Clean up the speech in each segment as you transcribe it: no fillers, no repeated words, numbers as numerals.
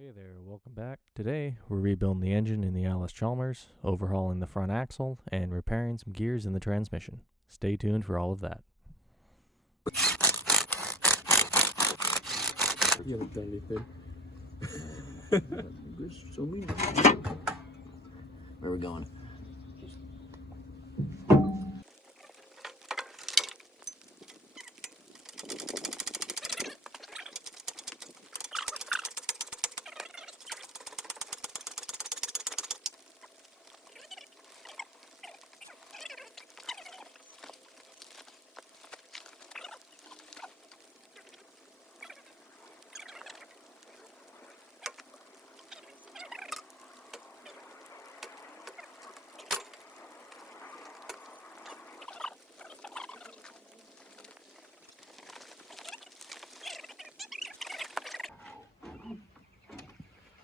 Hey there, welcome back. Today, we're rebuilding the engine in the Allis Chalmers, overhauling the front axle, and repairing some gears in the transmission. Stay tuned for all of that. You haven't done anything. Where are we going?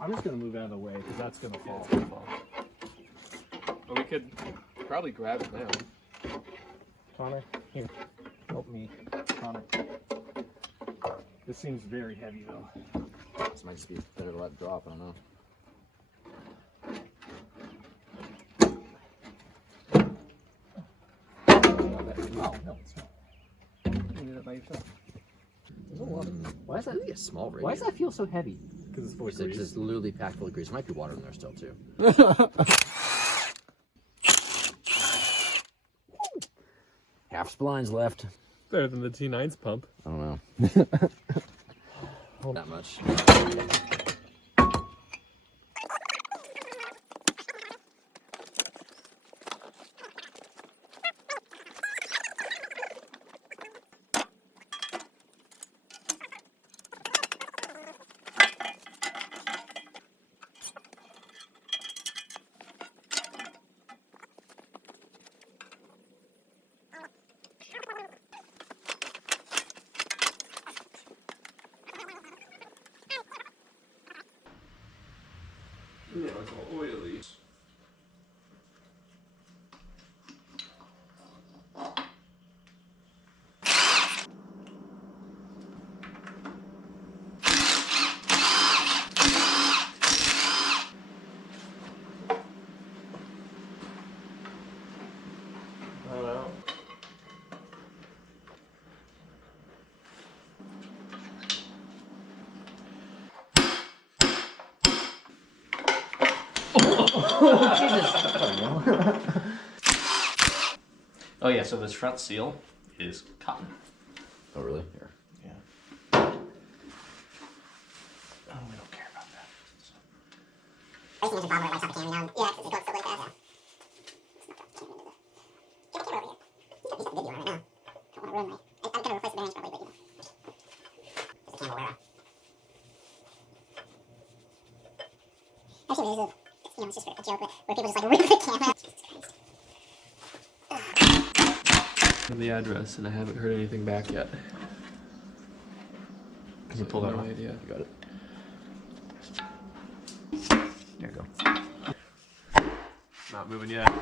I'm just gonna move out of the way because that's gonna fall. But we could probably grab it now. Connor, here, help me. Connor. This seems very heavy though. This might just be better to let it drop, I don't know. Oh, no, it's not. You did it by yourself. There's a lot of... Why is that really a small radiator? Why does that feel so heavy? Because it's full of Because grease. it's literally packed full of grease. There might be water in there still, too. Half splines left. Better than the T9's pump. I don't know. Not much. Yeah, it's all oily. I don't know. Oh yeah, so this front seal is cotton. Oh, really? Here. Yeah. Oh, we don't care about that. I think you should bomb it like top of camera down. Yeah, it's going so like that. Get the camera over here. You got the video on right now. I don't want to ruin my... I'm going to replace the bearings probably, but you know. There's the camera wear off. Actually, there's a... You know, it's just a joke, but where people just like rip the camera. Jesus Christ. The address, and I haven't heard anything back yet. Can you pull that No off? idea. You got it. There you go. Not moving yet.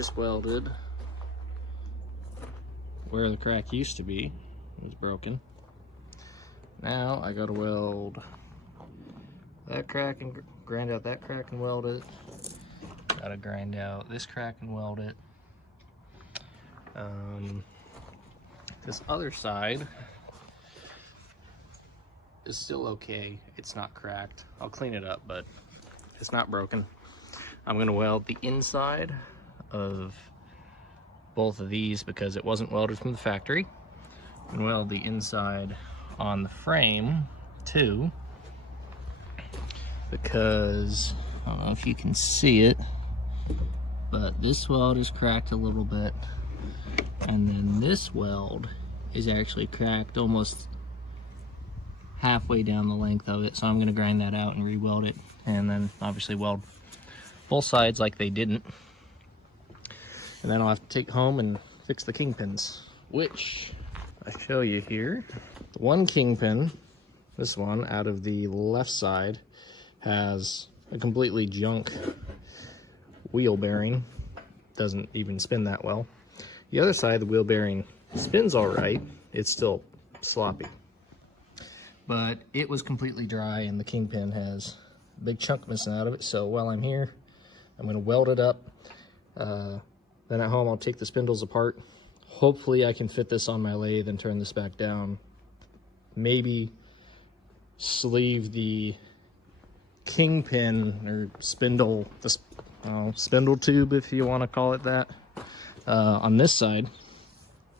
just welded where the crack used to be. It was broken. Now I gotta weld that crack and grind out that crack and weld it. Gotta grind out this crack and weld it. This other side is still okay. It's not cracked. I'll clean it up, but it's not broken. I'm gonna weld the inside of both of these because it wasn't welded from the factory, and weld the inside on the frame too, because I don't know if you can see it, but this weld is cracked a little bit, and then this weld is actually cracked almost halfway down the length of it. So I'm going to grind that out and re-weld it, and then obviously weld both sides like they didn't, and then I'll have to take home and fix the kingpins, which I show you here. The one kingpin, this one out of the left side, has a completely junk wheel bearing. Doesn't even spin that well. The other side, the wheel bearing spins all right. It's still sloppy, but it was completely dry, and the kingpin has a big chunk missing out of it. So while I'm here, I'm going to weld it up. Then at home, I'll take the spindles apart. Hopefully I can fit this on my lathe and turn this back down. Maybe sleeve the kingpin or spindle, spindle tube, if you want to call it that, on this side,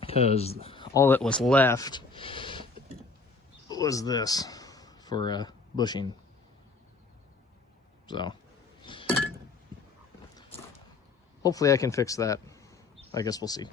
because all that was left was this for bushing. So hopefully I can fix that. I guess we'll see.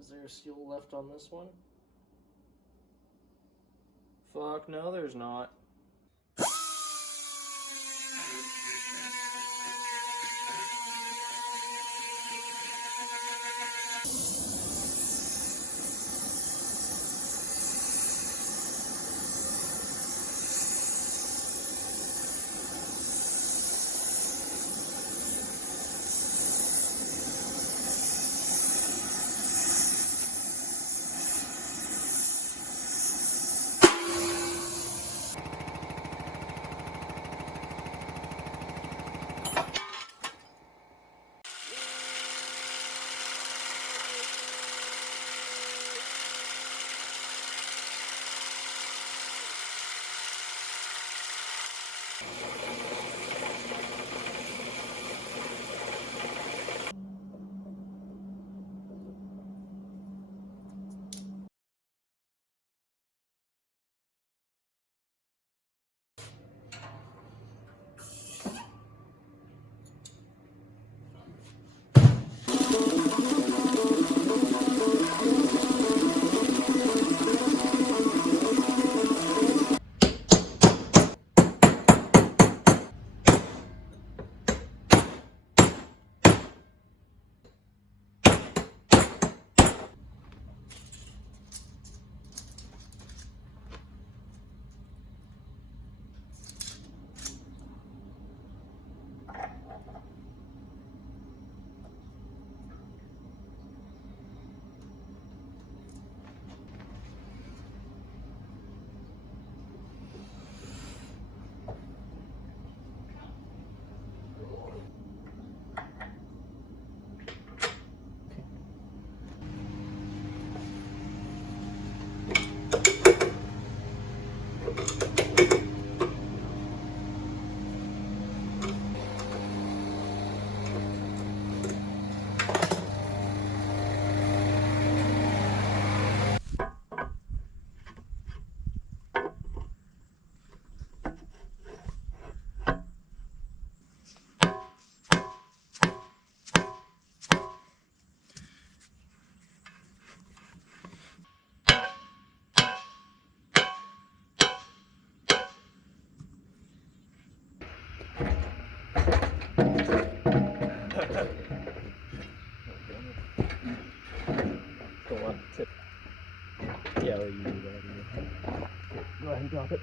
Is there a seal left on this one? Fuck, no, there's not. tip. Yeah, well, you do that. Here, go ahead and drop it.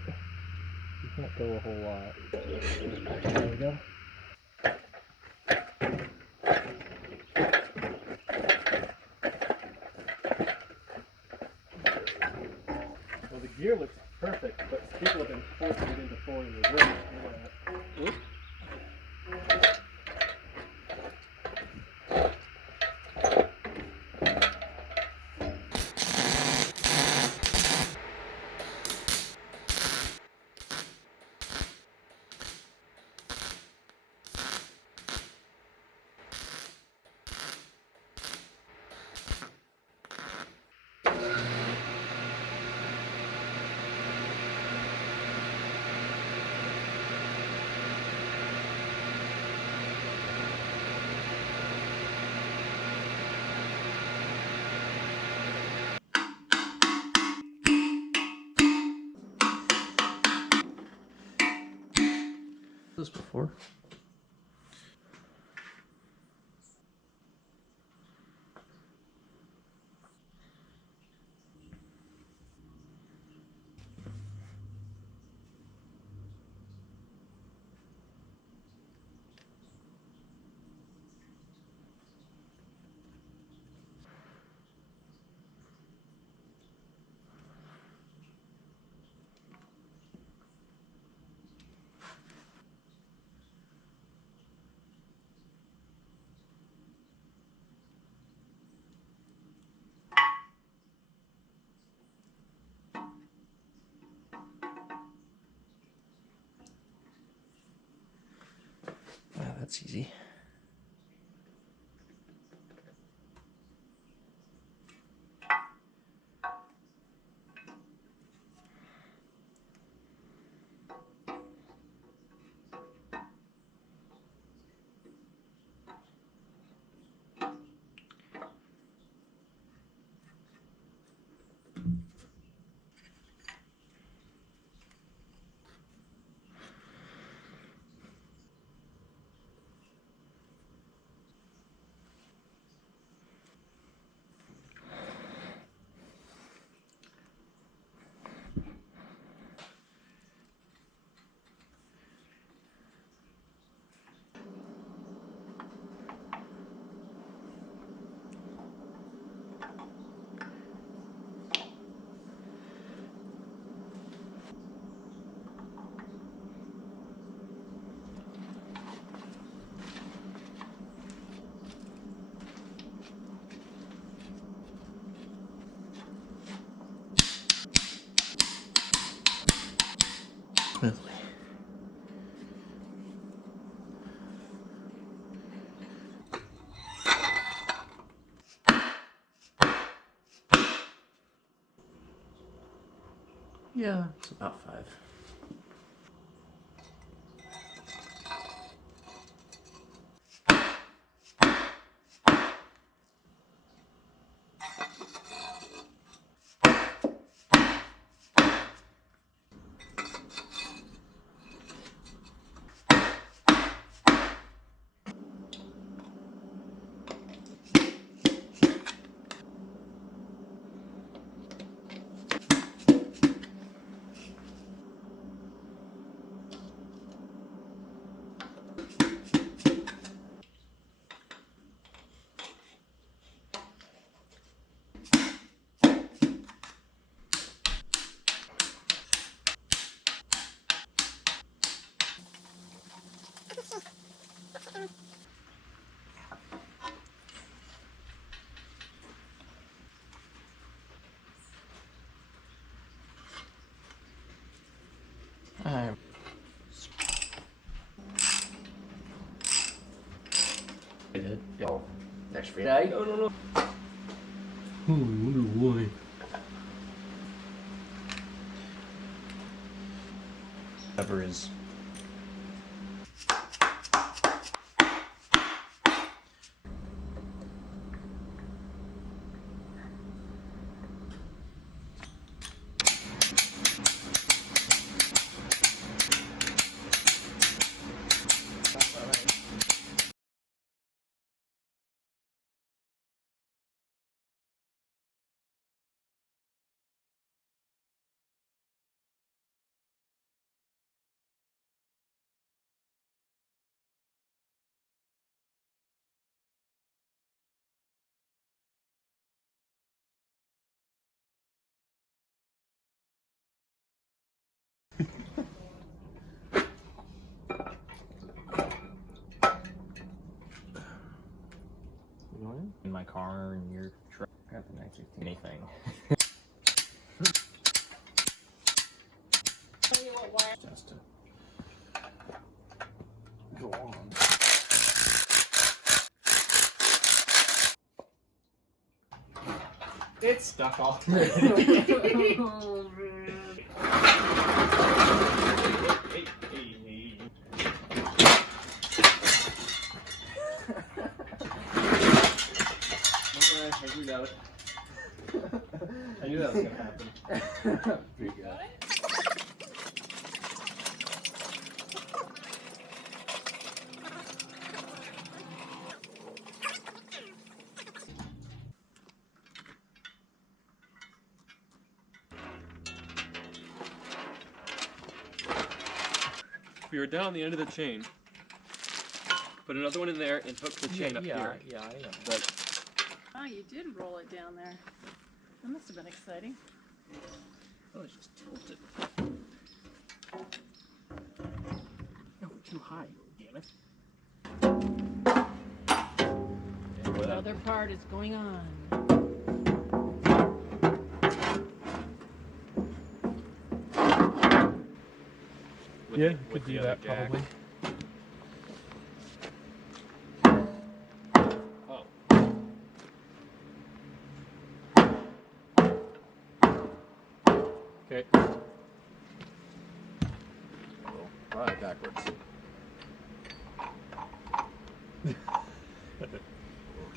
You can't go a whole lot. There we go. Well, the gear looks perfect, but people have been forcing it into forward and reverse. Whoop. This before. Wow, that's easy. Smoothly. Yeah, it's about 5. I did. Oh, next free day? No, no, no. Oh, I wonder why. Whatever is car and your truck. Got the 916. Anything. Just to go on. It's stuck already. Oh, man. I knew that was. I knew that was gonna happen. Pretty good. We were down the end of the chain. Put another one in there and hook the chain up here. Yeah, I know. But Oh, you did roll it down there. That must have been exciting. oh, it's just tilted. No, too high. Damn it. The other part is going on. Yeah, could do that probably. Oh. Okay. Right backwards.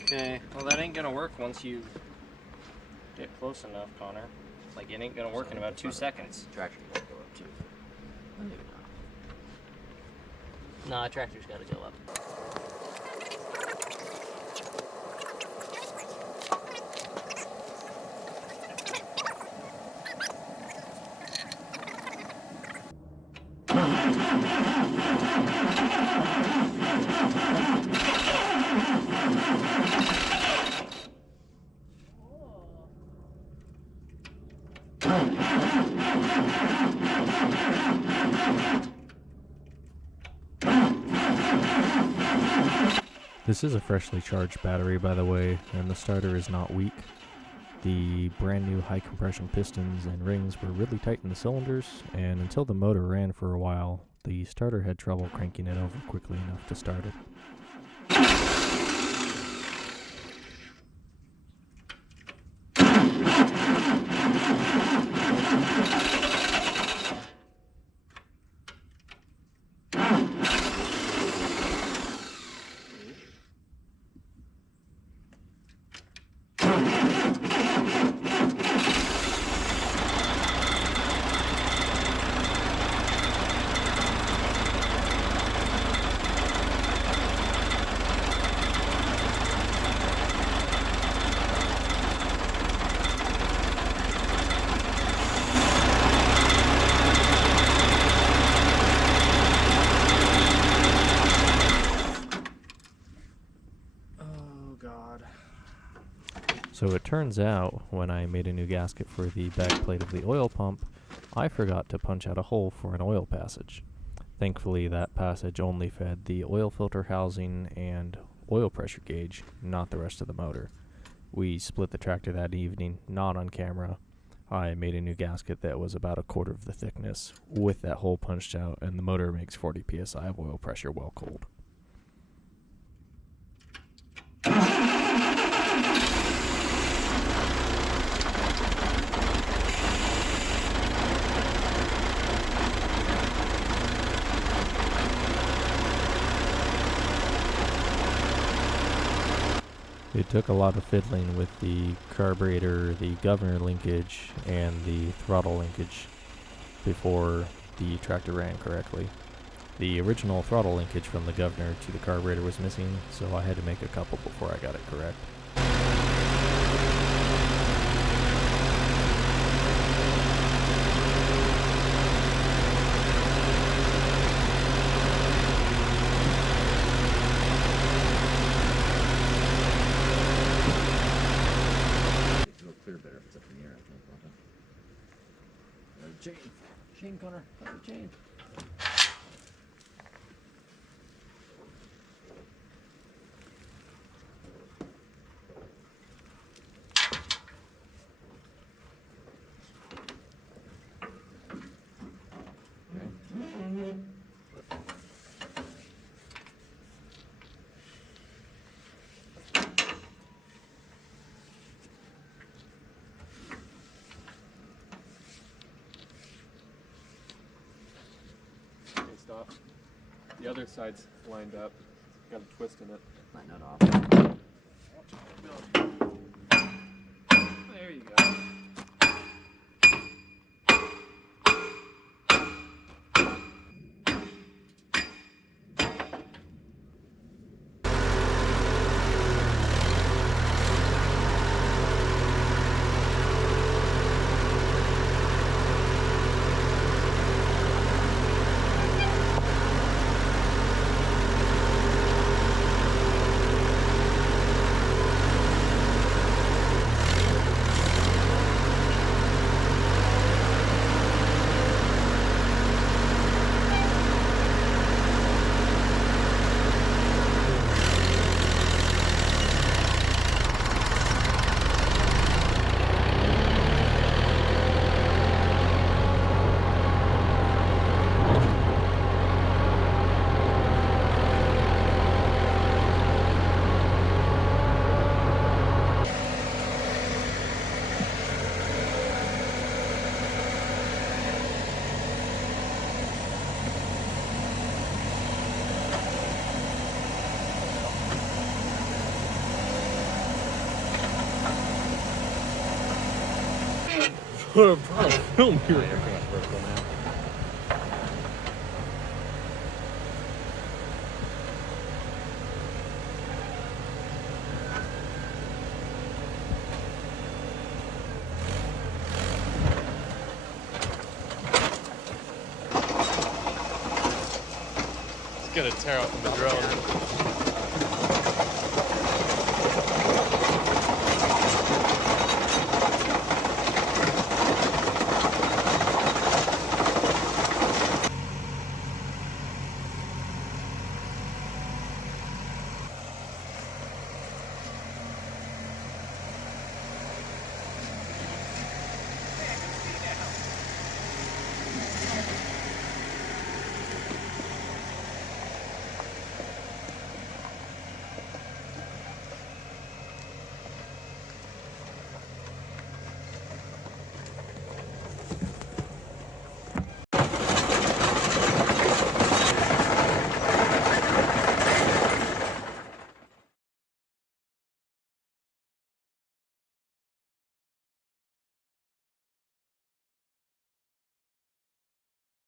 Okay, well that ain't gonna work once you get close enough, Connor. Like it ain't gonna work in about 2 seconds. Traction won't go up too. Maybe not. Nah, tractor's gotta go up. This is a freshly charged battery, by the way, and the starter is not weak. The brand new high compression pistons and rings were really tight in the cylinders, and until the motor ran for a while, the starter had trouble cranking it over quickly enough to start it. So it turns out, when I made a new gasket for the back plate of the oil pump, I forgot to punch out a hole for an oil passage. Thankfully, that passage only fed the oil filter housing and oil pressure gauge, not the rest of the motor. We split the tractor that evening, not on camera. I made a new gasket that was about 1/4 of the thickness, with that hole punched out, and the motor makes 40 psi of oil pressure well cooled. It took a lot of fiddling with the carburetor, the governor linkage, and the throttle linkage before the tractor ran correctly. The original throttle linkage from the governor to the carburetor was missing, so I had to make a couple before I got it correct. Chain, Connor. Chain. The other side's lined up. Got a twist in it. Might not off. There you go. Film here. It's gonna tear out from the drone.